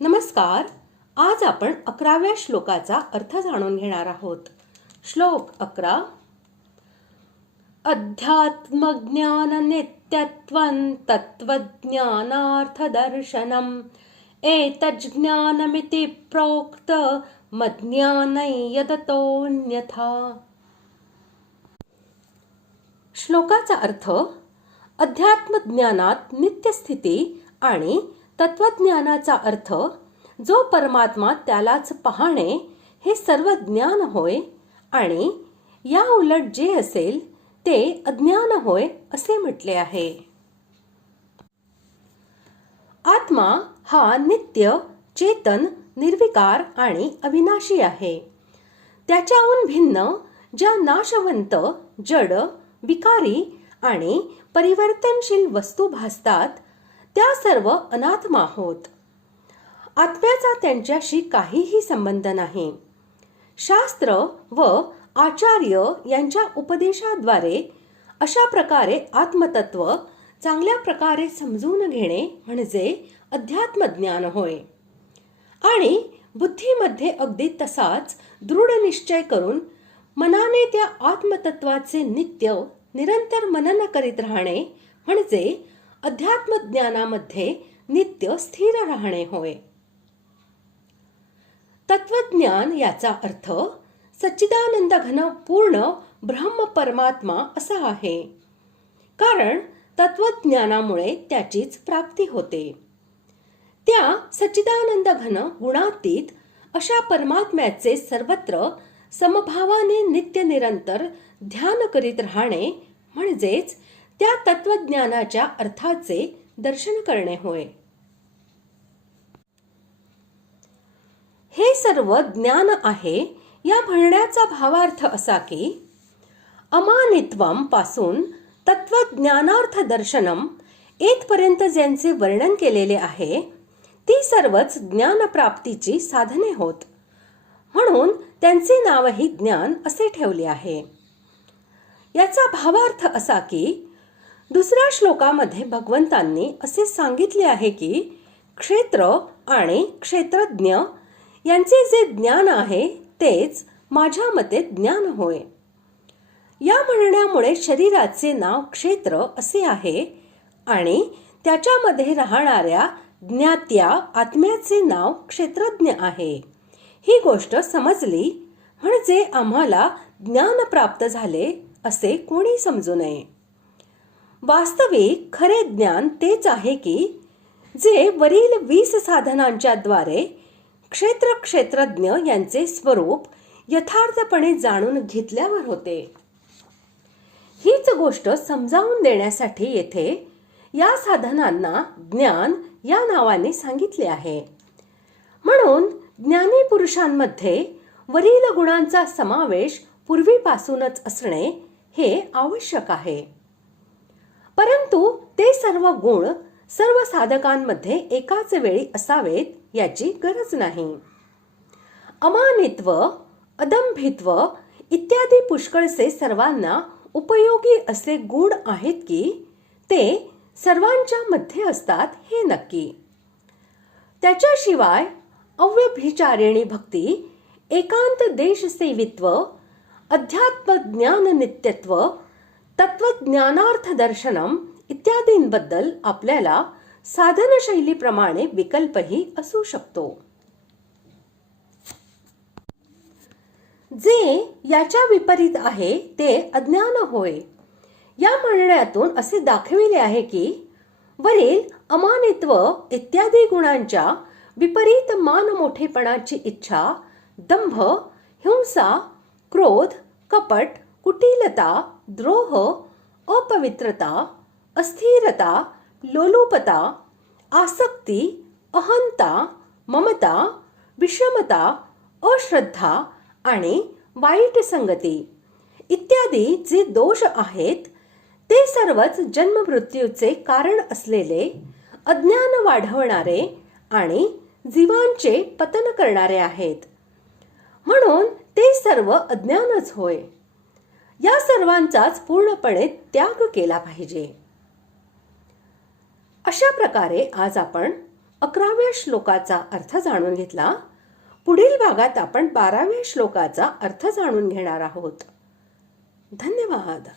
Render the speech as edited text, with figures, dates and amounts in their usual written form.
नमस्कार. आज आपण 11व्या श्लोकाचा अर्थ जाणून घेणार आहोत. श्लोक 11. अध्यात्मज्ञान नित्यत्वं तत्त्वज्ञानार्थदर्शनम् एतज्ज्ञानमिति प्रोक्त मज्ञानै यदतोऽन्यथा. श्लोकाचा अर्थ अध्यात्मज्ञानात नित्यस्थिती आणि तत्वज्ञानाचा अर्थ जो परमात्मा त्यालाच पाहणे हे सर्व ज्ञान होय आणि या उलट जे असेल ते अज्ञान होय असे म्हटले आहे. आत्मा हा नित्य, चेतन, निर्विकार आणि अविनाशी आहे. त्याच्याहून भिन्न ज्या नाशवंत, जड, विकारी आणि परिवर्तनशील वस्तू भासतात त्या सर्व अनात्मा होत. आत्म्याचा त्यांच्याशी काहीही संबंध नाही. शास्त्र व आचार्य यांच्या उपदेशाद्वारे अशा प्रकारे आत्मतत्व चांगल्या प्रकारे समजून घेणे म्हणजे अध्यात्मज्ञान होय. आणि बुद्धीमध्ये अगदी तसाच दृढ निश्चय करून मनाने त्या आत्मतत्वाचे नित्य निरंतर मनन करीत राहणे म्हणजे अध्यात्मज्ञानामध्ये नित्य स्थिर राहणे होय. तत्वज्ञान याचा अर्थ सच्चिदानंद घन पूर्ण ब्रह्म परमात्मा असा आहे. कारण तत्वज्ञानामुळे त्याचीच प्राप्ती होते. त्या सच्चिदानंद घन गुणातीत अशा परमात्म्याचे सर्वत्र समभावाने नित्य निरंतर ध्यान करीत राहणे म्हणजेच त्या तत्वज्ञानाच्या अर्थाचे दर्शन करणे होय. हे सर्व ज्ञान आहे या म्हणण्याचा भावार्थ असा की अमानित्वम पासून तत्वज्ञानार्थ दर्शनम येथपर्यंत ज्यांचे वर्णन केलेले आहे ती सर्वच ज्ञानप्राप्तीची साधने होत. म्हणून त्यांचे नावही ज्ञान असे ठेवले आहे. याचा भावार्थ असा की दुसऱ्या श्लोकामध्ये भगवंतांनी असे सांगितले आहे की क्षेत्र आणि क्षेत्रज्ञ यांचे जे ज्ञान आहे तेच माझ्या मते ज्ञान होय. या म्हणण्यामुळे शरीराचे नाव क्षेत्र असे आहे आणि त्याच्यामध्ये राहणाऱ्या ज्ञात्या आत्म्याचे नाव क्षेत्रज्ञ आहे. ही गोष्ट समजली म्हणजे आम्हाला ज्ञान प्राप्त झाले असे कोणी समजू नये. वास्तविक खरे ज्ञान तेच आहे की जे वरील 20 साधनांच्या द्वारे क्षेत्र क्षेत्रज्ञ यांचे स्वरूप यथार्थपणे जाणून घेतल्यावर होते. हीच गोष्ट समजावून देण्यासाठी येथे या साधनांना ज्ञान या नावाने सांगितले आहे. म्हणून ज्ञानी पुरुषांमध्ये वरील गुणांचा समावेश पूर्वीपासूनच असणे हे आवश्यक आहे. परंतु ते सर्व गुण सर्व साधकांमध्ये एकाच वेळी असावेत याची गरज नाही. अमानित्व, अदंभित्व इत्यादी पुष्कळसे सर्वांना उपयोगी असे गुण आहेत की ते सर्वांच्या मध्ये असतात हे नक्की. त्याच्याशिवाय अव्यभिचारिणी भक्ती, एकांत देश सेवित्व, अध्यात्म ज्ञान नित्यत्व, तत्वज्ञानार्थ दर्शनम इत्यादींबद्दल आपल्याला साधनशैलीप्रमाणे विकल्पही असू शकतो. जे याच्या विपरीत आहे ते अज्ञान होय. या म्हणण्यातून असे दाखविले आहे की वरील अमानित्व इत्यादी गुणांच्या विपरीत मानमोठेपणाची इच्छा, दंभ, हिंसा, क्रोध, कपट, कुटिलता, द्रोह, अपवित्रता, अस्थिरता, लोलुपता, आसक्ती, अहंता, ममता, विषमता, अश्रद्धा आणि वाईट संगती इत्यादी जे दोष आहेत ते सर्वच जन्ममृत्यूचे कारण असलेले अज्ञान वाढवणारे आणि जीवांचे पतन करणारे आहेत. म्हणून ते सर्व अज्ञानच होय. या सर्वांचाच पूर्णपणे त्याग केला पाहिजे. अशा प्रकारे आज आपण 11व्या श्लोकाचा अर्थ जाणून घेतला. पुढील भागात आपण 12व्या श्लोकाचा अर्थ जाणून घेणार आहोत. धन्यवाद.